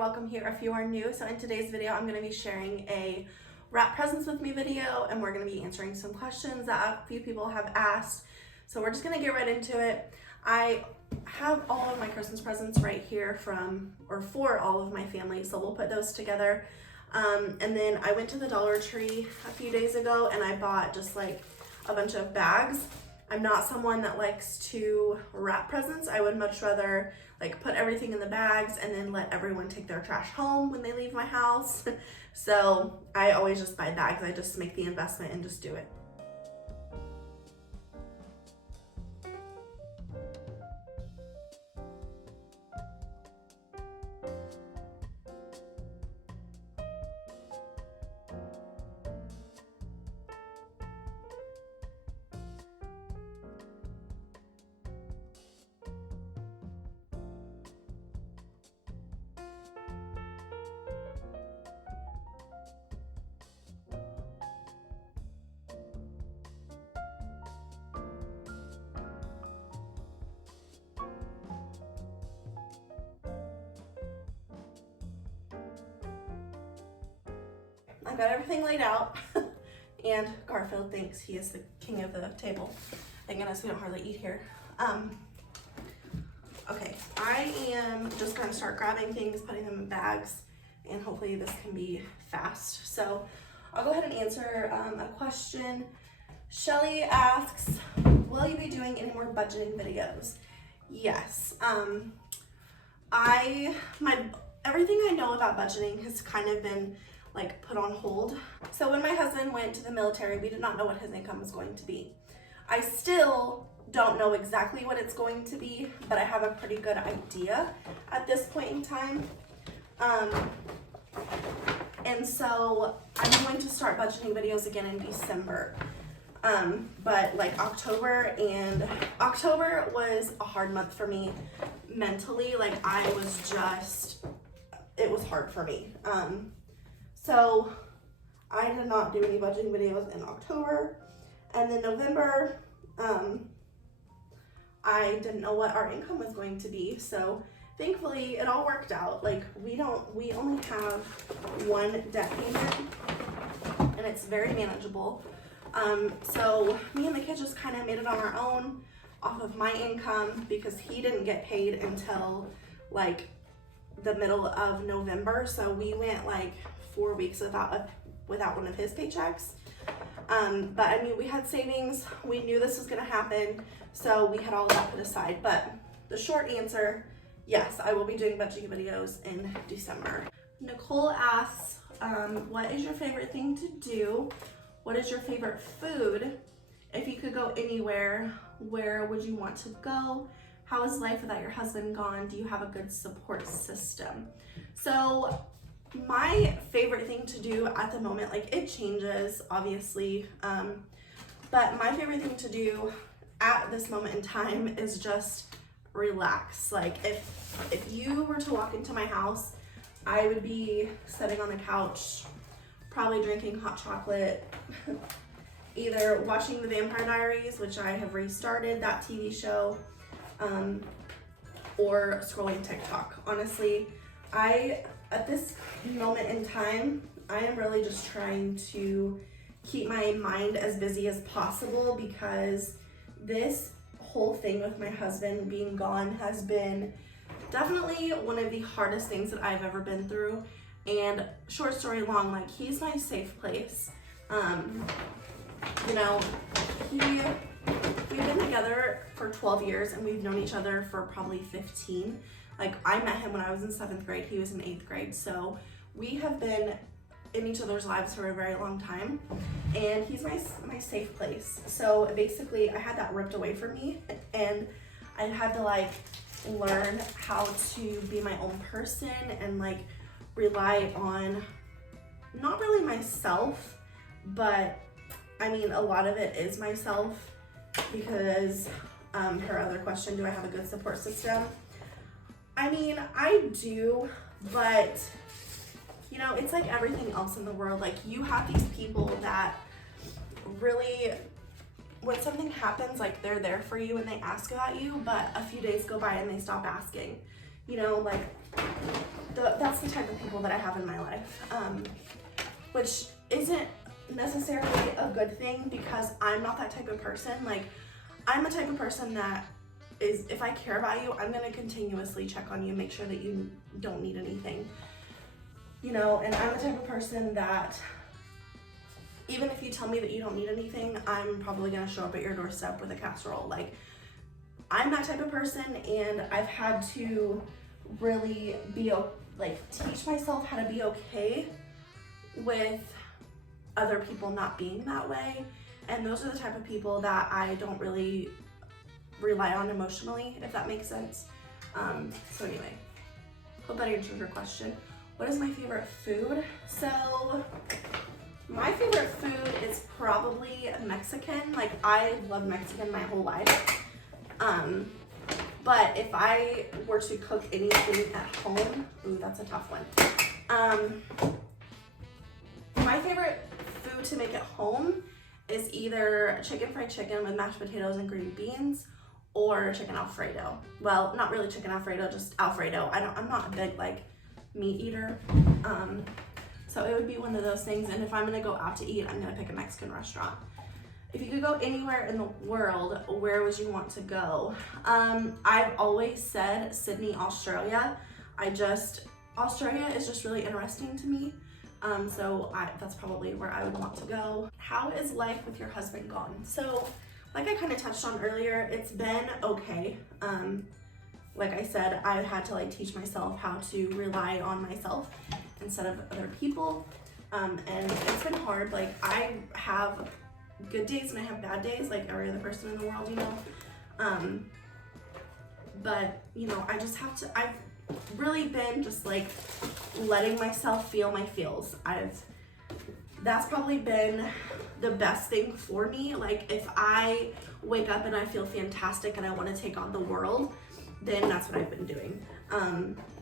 welcome here if you are new. So in today's video, I'm going to be sharing a wrap presents with me video, and we're going to be answering some questions that a few people have asked. So we're just going to get right into it. I have all of my Christmas presents right here for all of my family, so we'll put those together. And then I went to the Dollar Tree a few days ago and I bought just like a bunch of bags. I'm not someone that likes to wrap presents. I would much rather like put everything in the bags and then let everyone take their trash home when they leave my house. So I always just buy bags. I just make the investment and just do it. I've got everything laid out and Garfield thinks he is the king of the table. Thank goodness we don't hardly eat here. Okay, I am just going to start grabbing things, putting them in bags, and hopefully this can be fast. So I'll go ahead and answer a question. Shelly asks, will you be doing any more budgeting videos? Yes. Everything I know about budgeting has kind of been like put on hold. So when my husband went to the military, we did not know what his income was going to be. I still don't know exactly what it's going to be, but I have a pretty good idea at this point in time. And so I'm going to start budgeting videos again in December. But like October was a hard month for me mentally. Like it was hard for me. So I did not do any budgeting videos in October, and then November, I didn't know what our income was going to be. So thankfully it all worked out. Like we only have one debt payment and it's very manageable. So me and the kids just kind of made it on our own off of my income because he didn't get paid until like the middle of November. So we went like 4 weeks without one of his paychecks. But I mean, we had savings. We knew this was gonna happen. So we had all of that put aside. But the short answer, yes, I will be doing budgeting videos in December. Nicole asks, what is your favorite thing to do? What is your favorite food? If you could go anywhere, where would you want to go? How is life without your husband gone? Do you have a good support system? So my favorite thing to do at the moment, like it changes obviously, but my favorite thing to do at this moment in time is just relax. Like if you were to walk into my house, I would be sitting on the couch, probably drinking hot chocolate, either watching The Vampire Diaries, which I have restarted that TV show, or scrolling TikTok. Honestly, at this moment in time, I am really just trying to keep my mind as busy as possible because this whole thing with my husband being gone has been definitely one of the hardest things that I've ever been through. And short story long, like he's my safe place. You know, we've been together for 12 years and we've known each other for probably 15. Like I met him when I was in 7th grade, he was in 8th grade. So we have been in each other's lives for a very long time, and he's my safe place. So basically I had that ripped away from me, and I had to like learn how to be my own person and like rely on not really myself, but I mean a lot of it is myself because her other question, do I have a good support system? I mean, I do, but you know, it's like everything else in the world. Like you have these people that really, when something happens, like they're there for you and they ask about you, but a few days go by and they stop asking. You know, like, that's the type of people that I have in my life, which isn't necessarily a good thing because I'm not that type of person. Like, I'm the type of person that is, if I care about you, I'm gonna continuously check on you, make sure that you don't need anything, you know. And I'm the type of person that even if you tell me that you don't need anything, I'm probably gonna show up at your doorstep with a casserole. Like, I'm that type of person, and I've had to really be, like, teach myself how to be okay with other people not being that way. And those are the type of people that I don't really rely on emotionally, if that makes sense. So anyway, hope that answers your question. What is my favorite food? So my favorite food is probably Mexican. Like, I love Mexican my whole life. But if I were to cook anything at home, ooh, that's a tough one. My favorite food to make at home is either fried chicken with mashed potatoes and green beans, or chicken Alfredo. Well, not really chicken Alfredo, just Alfredo. I'm not a big, like, meat eater. So it would be one of those things. And if I'm gonna go out to eat, I'm gonna pick a Mexican restaurant. If you could go anywhere in the world, where would you want to go? I've always said Sydney, Australia. Australia is just really interesting to me. So that's probably where I would want to go. How is life with your husband gone? So, like I kind of touched on earlier, it's been okay. Like I said, I had to, like, teach myself how to rely on myself instead of other people. And it's been hard. Like, I have good days and I have bad days, like every other person in the world, you know. But, you know, I've really been just, like, letting myself feel my feels. That's probably been the best thing for me. Like, if I wake up and I feel fantastic and I want to take on the world, then that's what I've been doing.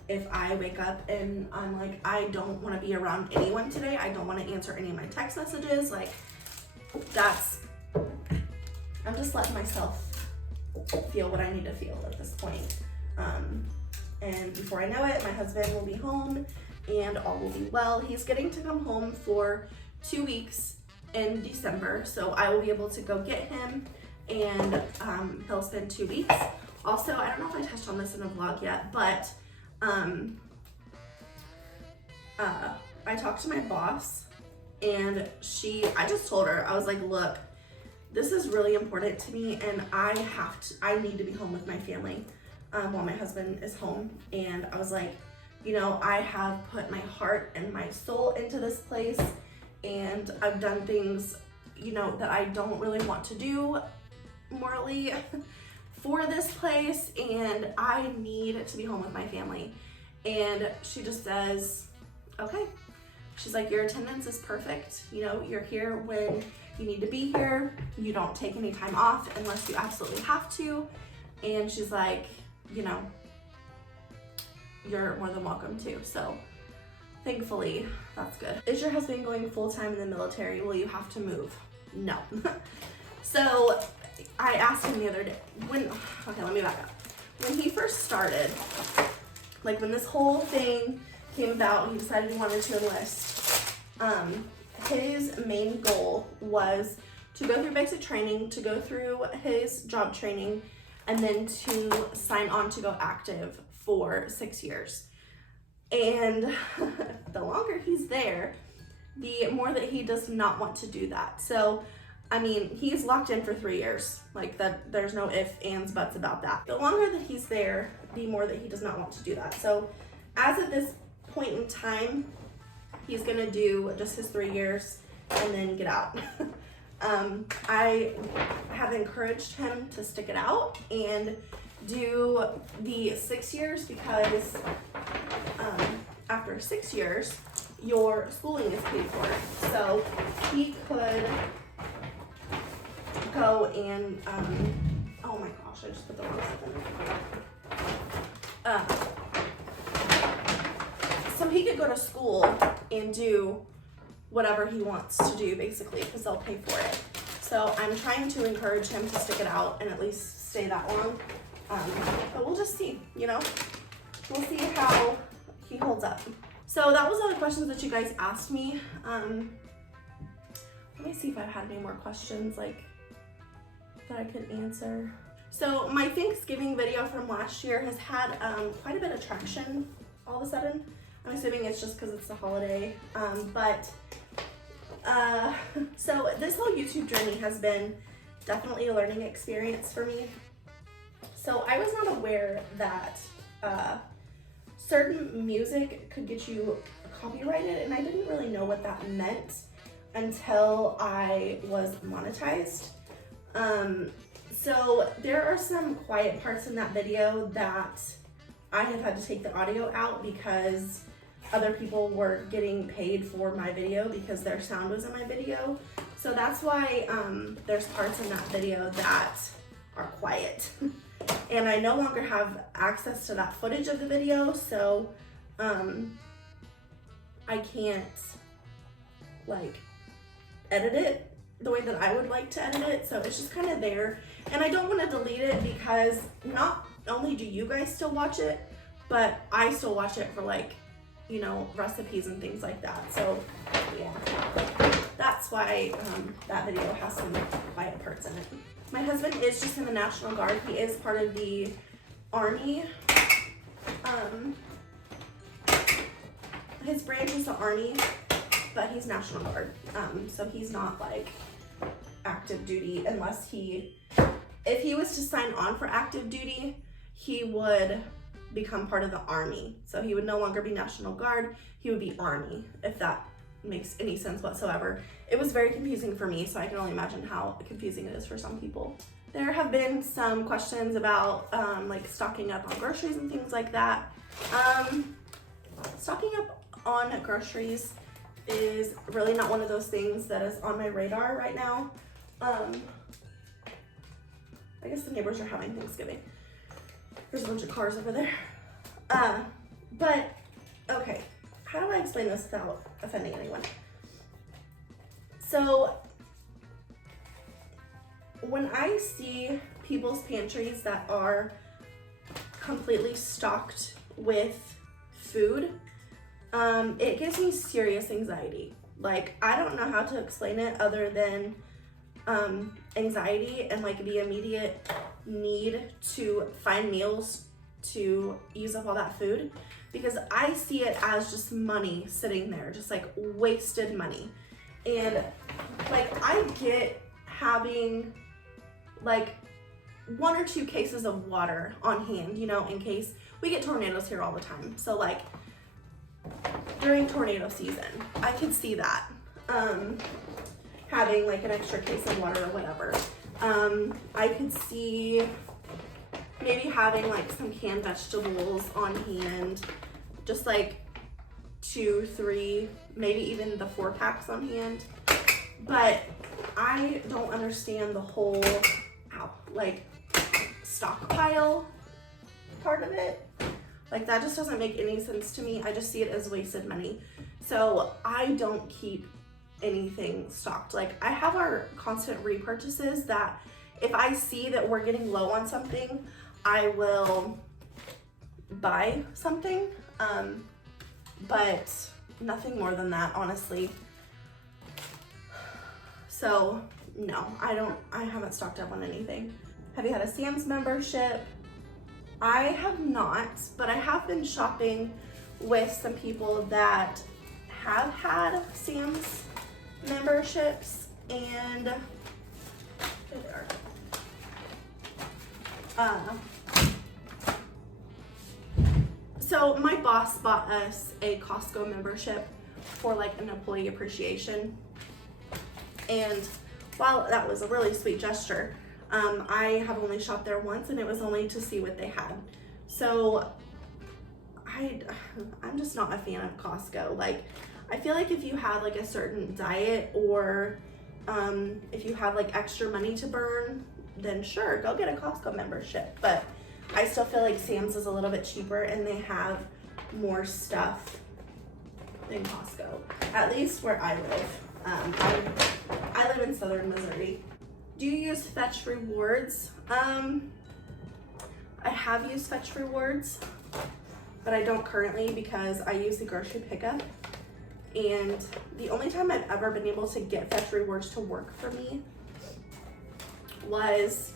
If I wake up and I'm like, I don't want to be around anyone today, I don't want to answer any of my text messages, like, I'm just letting myself feel what I need to feel at this point. And before I know it, my husband will be home and all will be well. He's getting to come home for 2 weeks in December, so I will be able to go get him, and he'll spend 2 weeks. Also, I don't know if I touched on this in a vlog yet, but I talked to my boss, and I just told her, I was like, look, this is really important to me, and I need to be home with my family while my husband is home. And I was like, you know, I have put my heart and my soul into this place, and I've done things, you know, that I don't really want to do morally for this place, and I need to be home with my family. And she just says, okay. She's like, your attendance is perfect. You know, you're here when you need to be here. You don't take any time off unless you absolutely have to. And she's like, you know, you're more than welcome to. So thankfully, that's good. Is your husband going full-time in the military? Will you have to move? No. So I asked him the other day, okay, let me back up. When he first started, like when this whole thing came about, he decided he wanted to enlist. His main goal was to go through basic training, to go through his job training, and then to sign on to go active for 6 years. And the longer he's there, the more that he does not want to do that. So, I mean, he's locked in for 3 years. Like, that, there's no ifs, ands, buts about that. The longer that he's there, the more that he does not want to do that. So, as of this point in time, he's gonna do just his 3 years and then get out. I have encouraged him to stick it out and do the 6 years, because after 6 years, your schooling is paid for. So he could go and, oh my gosh, I just put the wrong stuff in. So he could go to school and do whatever he wants to do, basically, because they'll pay for it. So I'm trying to encourage him to stick it out and at least stay that long. But we'll just see, you know? we'll see how he holds up. So that was all the questions that you guys asked me. Let me see if I've had any more questions like that I could answer. So my Thanksgiving video from last year has had quite a bit of traction all of a sudden. I'm assuming it's just because it's the holiday. So this whole YouTube journey has been definitely a learning experience for me. So I was not aware that certain music could get you copyrighted, and I didn't really know what that meant until I was monetized. So there are some quiet parts in that video that I have had to take the audio out because other people were getting paid for my video because their sound was in my video. So that's why there's parts in that video that are quiet. And I no longer have access to that footage of the video, so I can't like edit it the way that I would like to edit it. So it's just kind of there. And I don't want to delete it because not only do you guys still watch it, but I still watch it for like, you know, recipes and things like that. So yeah, that's why that video has some quiet parts in it. My husband is just in the National Guard. He is part of the Army. His branch is the Army, but he's National Guard. So he's not like active duty unless if he was to sign on for active duty, he would become part of the Army. So he would no longer be National Guard, he would be Army, if that makes any sense whatsoever. It was very confusing for me, so I can only imagine how confusing it is for some people. There have been some questions about like stocking up on groceries and things like that. Stocking up on groceries is really not one of those things that is on my radar right now. I guess the neighbors are having Thanksgiving. There's a bunch of cars over there. But, okay, how do I explain this without offending anyone? So, when I see people's pantries that are completely stocked with food, it gives me serious anxiety. Like, I don't know how to explain it other than anxiety and like the immediate need to find meals to use up all that food, because I see it as just money sitting there, just like wasted money. And like, I get having like 1 or 2 cases of water on hand, you know, in case we get tornadoes here all the time. So like during tornado season, I could see that having like an extra case of water or whatever. I could see maybe having like some canned vegetables on hand, just like 2, 3, maybe even the 4 packs on hand. But I don't understand the whole like stockpile part of it. Like, that just doesn't make any sense to me. I just see it as wasted money. So I don't keep anything stocked. Like, I have our constant repurchases that if I see that we're getting low on something, I will buy something, but nothing more than that, honestly. So no, I haven't stocked up on anything. Have you had a Sam's membership? I have not, but I have been shopping with some people that have had Sam's memberships, and there they are. So my boss bought us a Costco membership for like an employee appreciation. And while that was a really sweet gesture, I have only shopped there once, and it was only to see what they had. So I'm just not a fan of Costco. Like, I feel like if you have like a certain diet, or if you have like extra money to burn, then sure, go get a Costco membership. But I still feel like Sam's is a little bit cheaper, and they have more stuff than Costco, at least where I live. I live in southern Missouri. Do you use Fetch Rewards? I have used Fetch Rewards. but I don't currently because I use the grocery pickup. And the only time I've ever been able to get Fetch Rewards to work for me was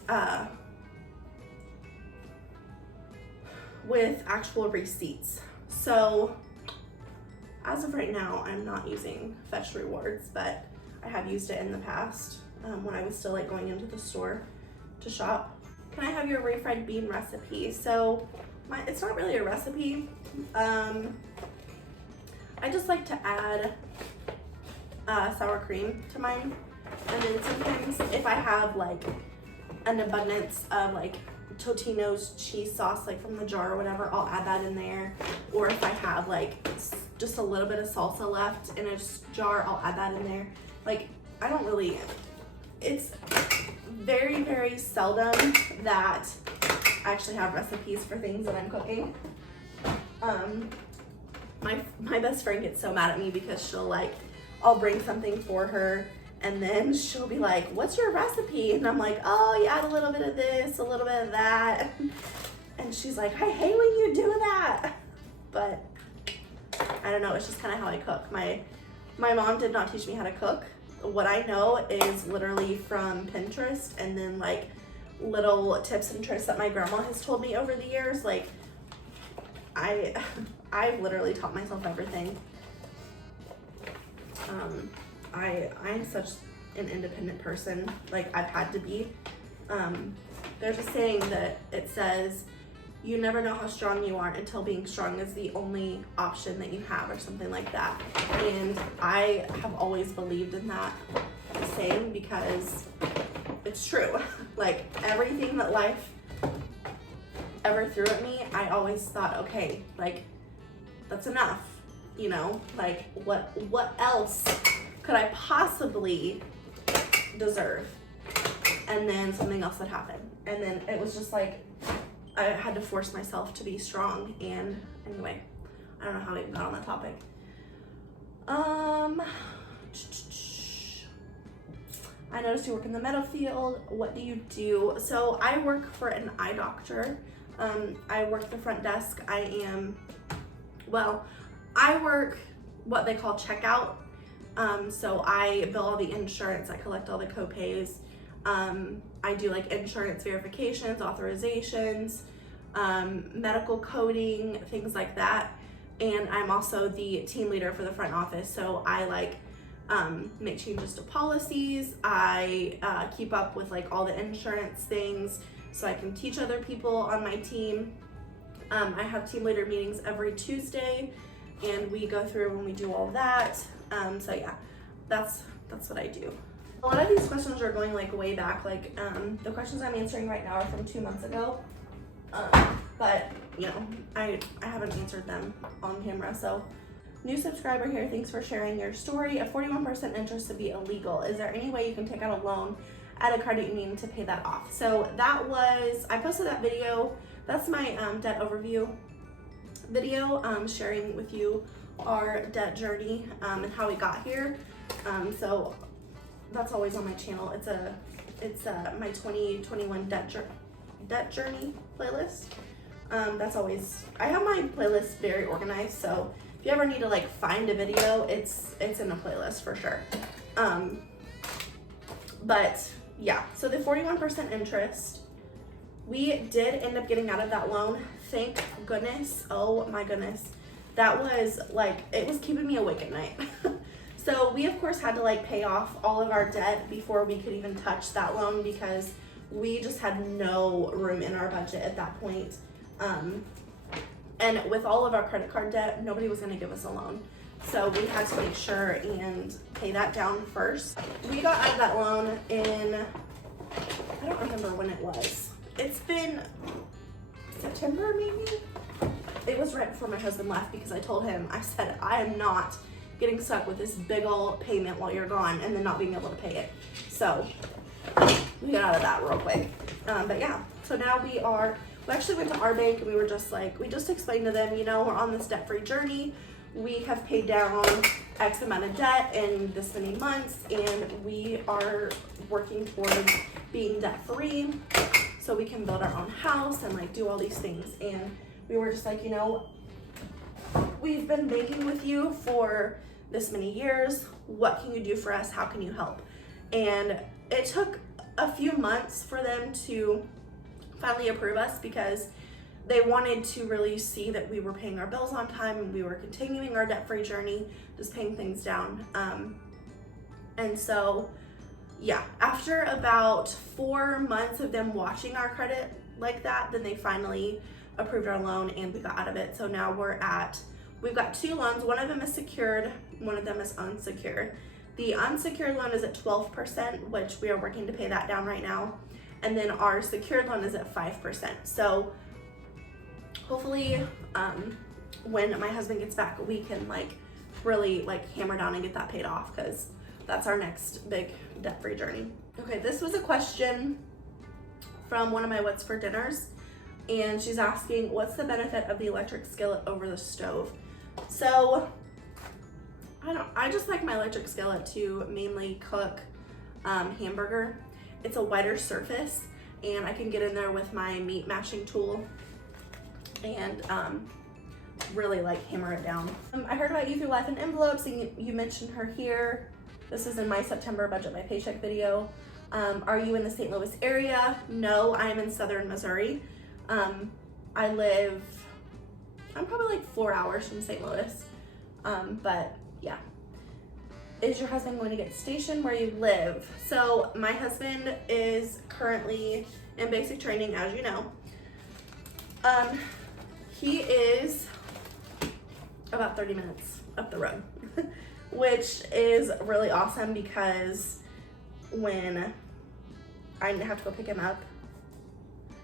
with actual receipts. So as of right now, I'm not using Fetch Rewards, but I have used it in the past when I was still like going into the store to shop. Can I have your refried bean recipe? So it's not really a recipe. I just like to add sour cream to mine. And then sometimes if I have like an abundance of like Totino's cheese sauce, like from the jar or whatever, I'll add that in there. Or if I have like just a little bit of salsa left in a jar, I'll add that in there. Like, I don't really, it's very, very seldom that I actually have recipes for things that I'm cooking. My best friend gets so mad at me because she'll like, I'll bring something for her and then she'll be like, what's your recipe? And I'm like, oh, you add a little bit of this, a little bit of that. And she's like, I hate when you do that. But I don't know, it's just kind of how I cook. My mom did not teach me how to cook. What I know is literally from Pinterest and then like little tips and tricks that my grandma has told me over the years. Like I've literally taught myself everything. I'm such an independent person. Like I've had to be. There's a saying that it says, you never know how strong you are until being strong is the only option that you have, or something like that. And I have always believed in that saying because it's true. Like everything that life ever threw at me, I always thought, okay, like that's enough, you know, like what else could I possibly deserve? And then something else would happen. And then it was just like, I had to force myself to be strong. And anyway, I don't know how we got on that topic. I noticed you work in the medical field. What do you do? So I work for an eye doctor. I work the front desk. I work what they call checkout. So I bill all the insurance, I collect all the co-pays. I do like insurance verifications, authorizations, medical coding, things like that. And I'm also the team leader for the front office. So I like make changes to policies. I keep up with like all the insurance things so I can teach other people on my team. I have team leader meetings every Tuesday and we go through and we do all that. So yeah, that's what I do. A lot of these questions are going like way back. Like the questions I'm answering right now are from 2 months ago. But you know, I haven't answered them on camera. So new subscriber here, thanks for sharing your story. A 41% interest to be illegal. Is there any way you can take out a loan at a credit union to pay that off? So that was, I posted that video. That's my debt overview video, sharing with you our debt journey and how we got here. So that's always on my channel. It's my 2021 debt journey playlist. That's always, I have my playlist very organized, so if you ever need to like find a video, it's in a playlist for sure. But yeah, so the 41% interest, we did end up getting out of that loan. Thank goodness. Oh my goodness. That was like, it was keeping me awake at night. So we of course had to like pay off all of our debt before we could even touch that loan because we just had no room in our budget at that point. And with all of our credit card debt, nobody was gonna give us a loan. So we had to make sure and pay that down first. We got out of that loan in, I don't remember when it was. It's been September maybe? It was right before my husband left because I told him, I said, I am not getting stuck with this big old payment while you're gone and then not being able to pay it. So we got out of that real quick. But yeah, so now we actually went to our bank and we were just like, we just explained to them, you know, we're on this debt-free journey. We have paid down X amount of debt in this many months and we are working towards being debt-free so we can build our own house and like do all these things. And we were just like, you know, we've been banking with you for this many years. What can you do for us? How can you help? And it took a few months for them to finally approve us because they wanted to really see that we were paying our bills on time and we were continuing our debt-free journey, just paying things down. And so, yeah, after about 4 months of them watching our credit like that, then they finally approved our loan and we got out of it. So now we've got 2 loans. One of them is secured, one of them is unsecured. The unsecured loan is at 12%, which we are working to pay that down right now. And then our secured loan is at 5%. So hopefully when my husband gets back, we can really hammer down and get that paid off, because that's our next big debt-free journey. Okay, this was a question from one of my What's for Dinners, and she's asking, what's the benefit of the electric skillet over the stove? So I just like my electric skillet to mainly cook hamburger. It's a wider surface and I can get in there with my meat mashing tool and really hammer it down. I heard about you through Life in Envelopes, and you mentioned her here. This is in my September Budget My Paycheck video. Are you in the St. Louis area? No, I'm in southern Missouri. I'm probably 4 hours from St. Louis, but yeah. Is your husband going to get stationed where you live? So my husband is currently in basic training, as you know. He is about 30 minutes up the road, which is really awesome because when I have to go pick him up,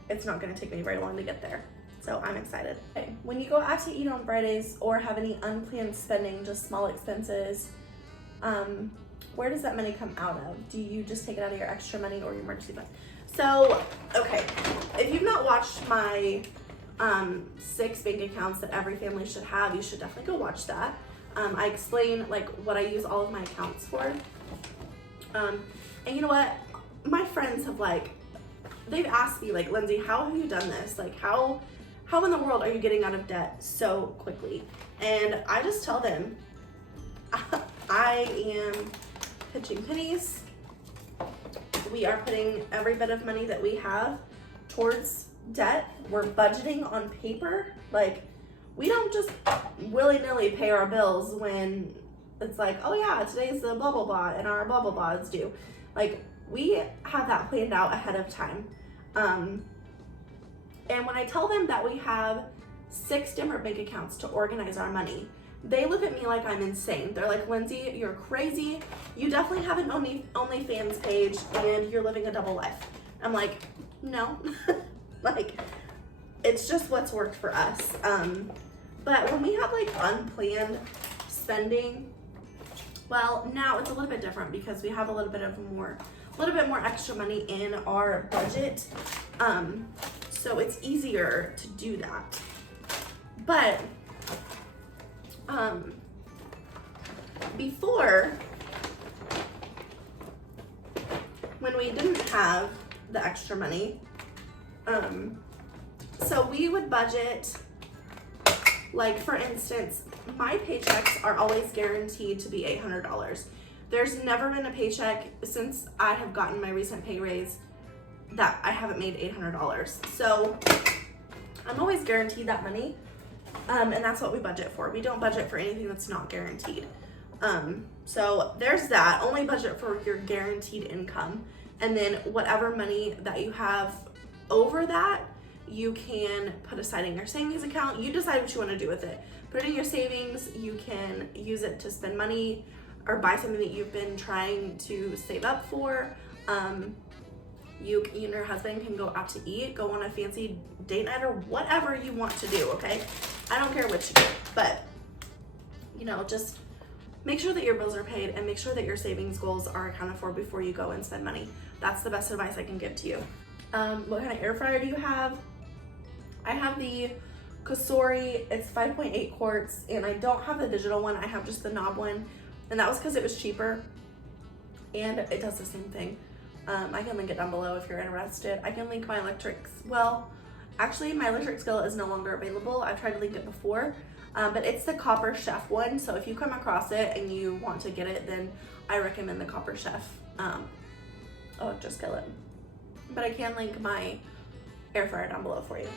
it's not going to take me very long to get there. So I'm excited. Okay. When you go out to eat on Fridays or have any unplanned spending, just small expenses, where does that money come out of? Do you just take it out of your extra money or your emergency fund? So, okay, if you've not watched my 6 bank accounts that every family should have, you should definitely go watch that. I explain what I use all of my accounts for. And you know what? My friends have they've asked me Lindsay, how have you done this? How in the world are you getting out of debt so quickly? And I just tell them, I am pitching pennies. We are putting every bit of money that we have towards debt. We're budgeting on paper. We don't just willy-nilly pay our bills when it's oh yeah, today's the blah blah blah and our blah blah blah is due. We have that planned out ahead of time. And when I tell them that we have 6 different bank accounts to organize our money, they look at me like I'm insane. They're like, Lindsay, you're crazy. You definitely have an OnlyFans page and you're living a double life. I'm like, no. It's just what's worked for us. But when we have unplanned spending, well, now it's a little bit different because we have a little bit more extra money in our budget. So it's easier to do that. But before, when we didn't have the extra money, so we would budget, for instance, my paychecks are always guaranteed to be $800. There's never been a paycheck since I have gotten my recent pay raise that I haven't made $800. So I'm always guaranteed that money. And that's what we budget for. We don't budget for anything that's not guaranteed. So there's that. Only budget for your guaranteed income. And then whatever money that you have over that, you can put aside in your savings account. You decide what you want to do with it. Put it in your savings. You can use it to spend money or buy something that you've been trying to save up for. You and your husband can go out to eat, go on a fancy date night, or whatever you want to do, okay? I don't care what you do, but just make sure that your bills are paid and make sure that your savings goals are accounted for before you go and spend money. That's the best advice I can give to you. What kind of air fryer do you have? I have the Cosori. It's 5.8 quarts, and I don't have the digital one. I have just the knob one, and that was because it was cheaper, and it does the same thing. I can link it down below if you're interested. I can link my electric, well, actually my electric skillet is no longer available. I've tried to link it before, but it's the Copper Chef one. So if you come across it and you want to get it, then I recommend the Copper Chef. Oh, just skillet. But I can link my air fryer down below for you.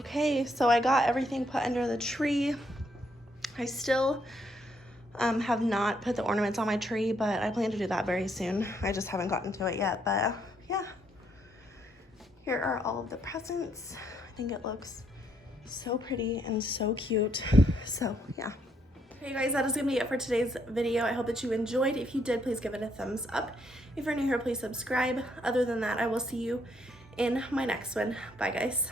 Okay, so I got everything put under the tree. I still have not put the ornaments on my tree, but I plan to do that very soon. I just haven't gotten to it yet, but yeah. Here are all of the presents. I think it looks so pretty and so cute. So yeah. Hey guys, that is gonna be it for today's video. I hope that you enjoyed. If you did, please give it a thumbs up. If you're new here, please subscribe. Other than that, I will see you in my next one. Bye guys.